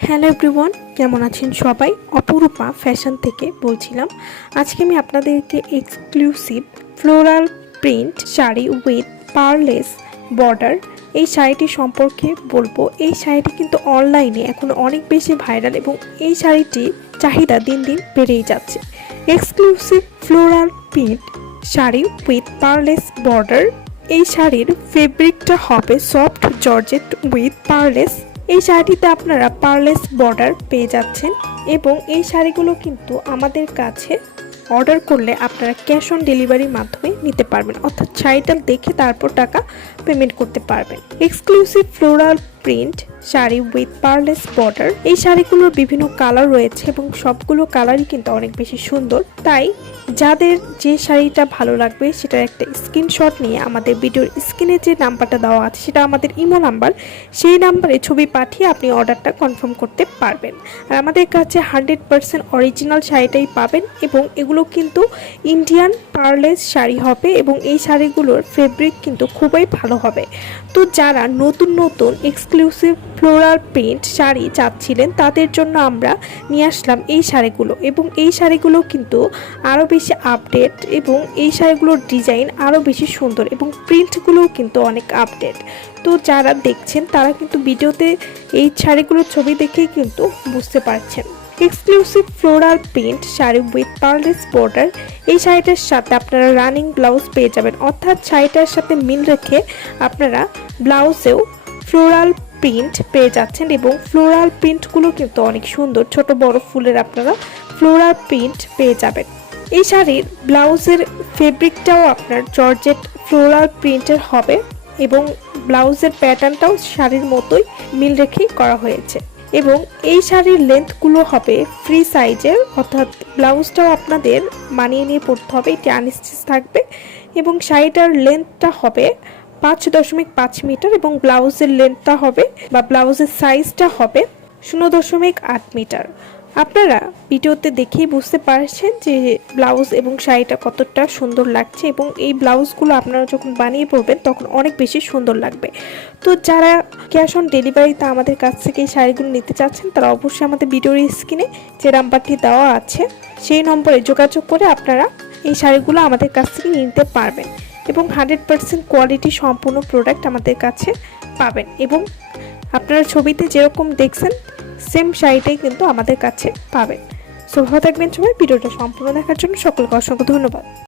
Hello everyone, কেমন আছেন সবাই? অপরূপা ফ্যাশন থেকে বলছিলাম। আজকে আমি আপনাদেরকে exclusive floral print sari with pearls border এই শাড়িটি সম্পর্কে বলবো। এই শাড়িটি কিন্তু অনলাইনে এখন অনেক বেশি ভাইরাল এবং এই শাড়িটি চাহিদা দিন দিন বেড়েই যাচ্ছে। Exclusive floral print sari with pearls border. এই শাড়ির ফেব্রিকটা হবে সফট জর্জেট উইথ পার্লেস। এই শাড়িটিতে আপনারা পার্লেস বর্ডার পেয়ে যাচ্ছেন এবং এই শাড়িগুলো কিন্তু আমাদের কাছে অর্ডার করলে আপনারা ক্যাশ অন ডেলিভারির মাধ্যমে নিতে পারবেন, অর্থাৎ শাড়িটা দেখে তারপর টাকা পেমেন্ট করতে পারবেন। Exclusive floral print sari with pearls border. এই শাড়িগুলোর বিভিন্ন কালার রয়েছে এবং সবগুলো কালারই কিন্তু অনেক বেশি সুন্দর। তাই যাদের যে শাড়িটা ভালো লাগবে সেটার একটা স্ক্রিনশট নিয়ে আমাদের ভিডিওর স্ক্রিনে যে নাম্বারটা দেওয়া আছে সেটা আমাদের ইমো নাম্বার, সেই নাম্বারে ছবি পাঠিয়ে আপনি অর্ডারটা কনফার্ম করতে পারবেন। আর আমাদের কাছে 100% অরিজিনাল শাড়িটাই পাবেন এবং এগুলো কিন্তু ইন্ডিয়ান পার্লেস শাড়ি হবে এবং এই শাড়িগুলোর ফেব্রিক কিন্তু খুবই ভালো হবে। তো যারা নতুন নতুন এক্সক্লুসিভ ফ্লোরাল প্রিন্ট শাড়ি চাচ্ছিলেন তাদের জন্য আমরা নিয়ে আসলাম এই শাড়িগুলো এবং এই শাড়িগুলো কিন্তু আরও বেশি আপডেট এবং এই শাড়িগুলোর ডিজাইন আরও বেশি সুন্দর এবং প্রিন্টগুলোও কিন্তু অনেক আপডেট। তো যারা দেখছেন তারা কিন্তু ভিডিওতে এই শাড়িগুলোর ছবি দেখেই কিন্তু বুঝতে পারছেন। Exclusive floral print sari with pearls border. এই শাড়িটার সাথে আপনারা রানিং ব্লাউজ পেয়ে যাবেন, অর্থাৎ শাড়িটার সাথে মিল রেখে আপনারা ব্লাউজেও ফ্লোরাল প্রিন্ট পেয়ে যাচ্ছেন এবং ফ্লোরাল প্রিন্টগুলো কিন্তু অনেক সুন্দর, ছোট বড় ফুলের আপনারা ফ্লোরাল প্রিন্ট পেয়ে যাবেন। এই শাড়ির ব্লাউজের ফেব্রিকটাও আপনার জর্জেট ফ্লোরাল প্রিন্টের হবে এবং ব্লাউজের প্যাটার্নটাও শাড়ির মতোই মিল রেখেই করা হয়েছে এবং এই শাড়ির লেন্থগুলো হবে ফ্রি সাইজের, অর্থাৎ ব্লাউজটাও আপনাদের মানিয়ে নিয়ে পরতে হবে, এটি আনস্টিচ থাকবে এবং শাড়িটার লেন্থটা হবে 5.5 মিটার এবং ব্লাউজের লেন্থটা হবে বা ব্লাউজের সাইজটা হবে 0.8 মিটার। আপনারা ভিডিওতে দেখেই বুঝতে পারছেন যে ব্লাউজ এবং শাড়িটা কতটা সুন্দর লাগছে এবং এই ব্লাউজগুলো আপনারা যখন বানিয়ে পরবেন তখন অনেক বেশি সুন্দর লাগবে। তো যারা ক্যাশ অন ডেলিভারিতে আমাদের কাছ থেকে এই শাড়িগুলো নিতে চাচ্ছেন তারা অবশ্যই আমাদের ভিডিওর স্ক্রিনে যে নাম্বারটি দেওয়া আছে সেই নম্বরে যোগাযোগ করে আপনারা এই শাড়িগুলো আমাদের কাছ থেকে নিতে পারবেন এবং 100% কোয়ালিটি সম্পূর্ণ প্রোডাক্ট আমাদের কাছে পাবেন এবং আপনারা ছবিতে যেরকম দেখছেন সেম শাড়িটাই কিন্তু আমাদের কাছে পাবেন। সো ভালো থাকবেন সবাই। ভিডিওটা সম্পূর্ণ দেখার জন্য সকলকে অসংখ্য ধন্যবাদ।